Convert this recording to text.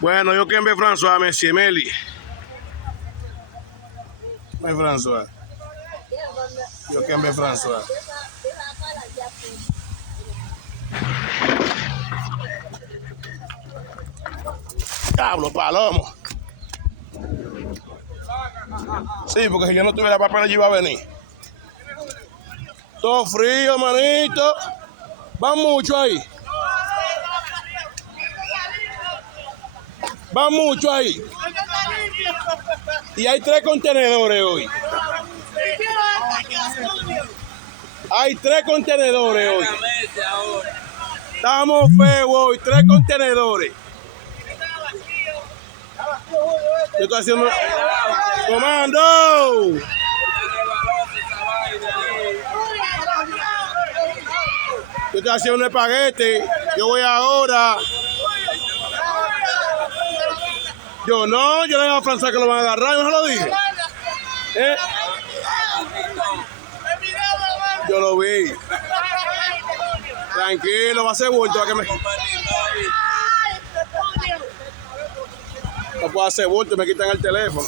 Bueno, yo quiero ver François, Messi, Meli. Mais François. Yo quiero ver François. Diablo, palomo. Sí, porque si yo no tuviera papel, yo iba a venir. Todo frío, manito. Va mucho ahí. Va mucho ahí. Y hay 3 contenedores hoy. Hay 3 contenedores hoy. Estamos feos hoy, 3 contenedores. Yo estoy haciendo... ¡Comando! Yo estoy haciendo un espagueti. Yo voy ahora. Yo no, yo le digo a François que lo van a agarrar, yo no lo dije. Yo lo vi. Tranquilo, va a ser bulto. No puedo hacer bulto, me quitan el teléfono.